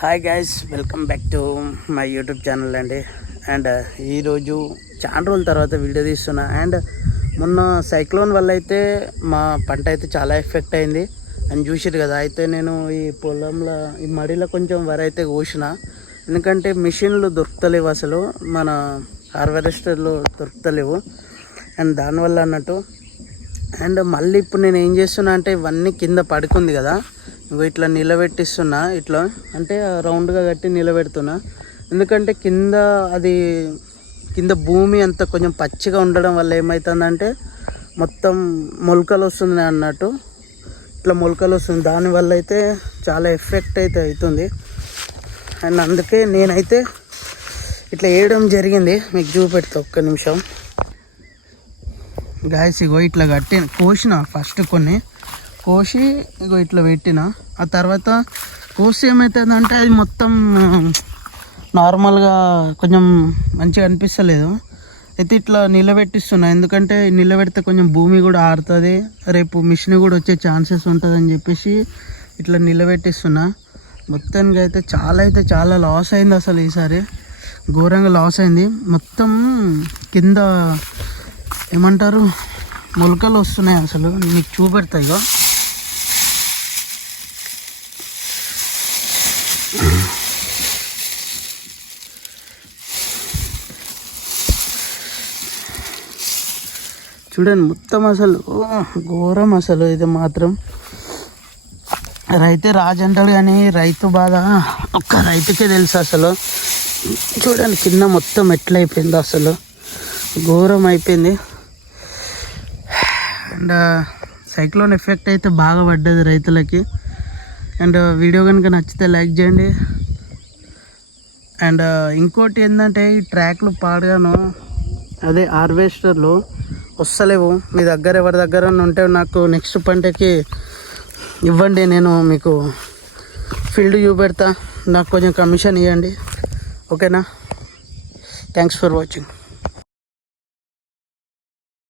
Hi guys, welcome back to my YouTube channel అండి. And ఈరోజు చాలా రోజుల తర్వాత వీడియో తీస్తున్నా. అండ్ మొన్న సైక్లోన్ వల్ల అయితే మా పంట అయితే చాలా ఎఫెక్ట్ అయింది అని చూసిరు కదా. అయితే నేను ఈ పొలంలో ఈ మడిలో కొంచెం వరి అయితే కోసిన, ఎందుకంటే మిషన్లు దొరుకుతలేవు, అసలు మన హార్వెస్టర్లు దొరుకుతలేవు. అండ్ దానివల్ల అన్నట్టు. అండ్ మళ్ళీ ఇప్పుడు నేను ఏం చేస్తున్నా అంటే ఇవన్నీ కింద పడుకుంది కదా, ఇంకో ఇట్లా నిలబెట్టిస్తున్నా. ఇట్లా అంటే రౌండ్గా కట్టి నిలబెడుతున్నా, ఎందుకంటే కింద భూమి అంతా కొంచెం పచ్చిగా ఉండడం వల్ల ఏమవుతుందంటే మొత్తం మొలకలు వస్తుంది అన్నట్టు. ఇట్లా మొలకలు వస్తుంది, దానివల్ల అయితే చాలా ఎఫెక్ట్ అయితే అవుతుంది. అండ్ అందుకే నేనైతే ఇట్లా వేయడం జరిగింది. మీకు చూపెడతా ఒక్క నిమిషం. గాయస్ ఇగో ఇట్లా కోసిన ఫస్ట్ కొన్ని కోసి ఇగో ఇట్లా పెట్టిన. ఆ తర్వాత కోసి ఏమవుతుందంటే అది మొత్తం నార్మల్గా కొంచెం మంచిగా అనిపిస్తలేదు. అయితే ఇట్లా నిలబెట్టిస్తున్నా, ఎందుకంటే నిలబెడితే కొంచెం భూమి కూడా ఆరుతుంది, రేపు మిషన్ కూడా వచ్చే ఛాన్సెస్ ఉంటుందని చెప్పేసి ఇట్లా నిలబెట్టిస్తున్నా. మొత్తానికి అయితే చాలా లాస్ అయింది, అసలు ఈసారి ఘోరంగా లాస్ అయింది. మొత్తం కింద ఏమంటారు మొలకలు వస్తున్నాయి. అసలు మీకు చూపెడతాయి ఇగో. చూడండి మొత్తం అసలు ఘోరం. అసలు ఇది మాత్రం రైతే రాజు అంటాడు, కానీ రైతు బాధ ఒక్క రైతుకే తెలుసు. అసలు చూడండి కింద మొత్తం ఎట్లా అయిపోయిందో, అసలు ఘోరం అయిపోయింది. అండ్ సైక్లోన్ ఎఫెక్ట్ అయితే బాగా పడ్డది రైతులకి. అండ్ వీడియో కనుక నచ్చితే లైక్ చేయండి. అండ్ ఇంకోటి ఏంటంటే ఈ ట్రాక్లు పాడగాను, అదే హార్వెస్టర్లు వస్తలేవు. మీ దగ్గర ఎవరి దగ్గర ఉంటే నాకు నెక్స్ట్ పంటకి ఇవ్వండి, నేను మీకు ఫీల్డ్ చూపెడతా, నాకు కొంచెం కమిషన్ ఇవ్వండి, ఓకేనా? Thanks for watching.